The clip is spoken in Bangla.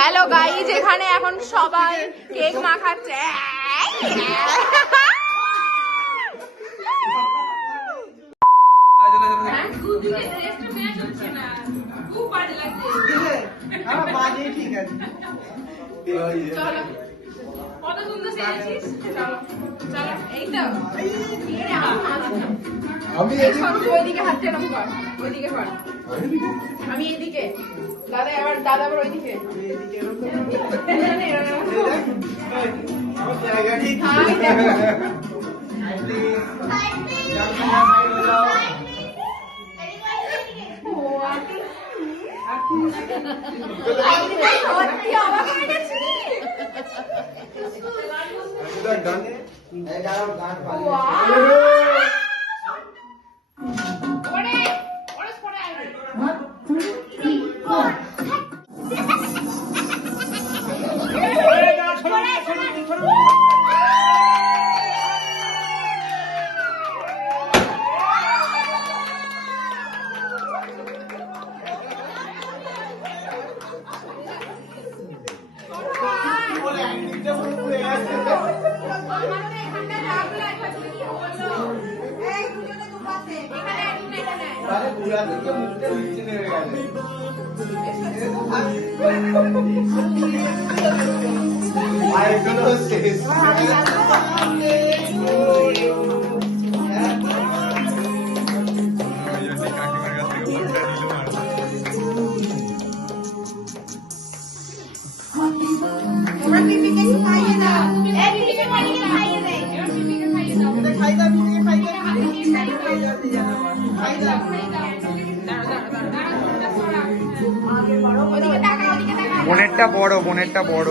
হ্যালো গাইজ, এখানে এখন সবাই কেক মাখাচ্ছে। কত সুন্দর সেজেছিস। চলো চলো, এই তো আমি ওইদিকে হাত টেনে কর, ওইদিকে কর, আমি এইদিকে, দাদা আবার দাদা আবার ওইদিকে। বোনেরটা বড়, বোনেরটা বড়।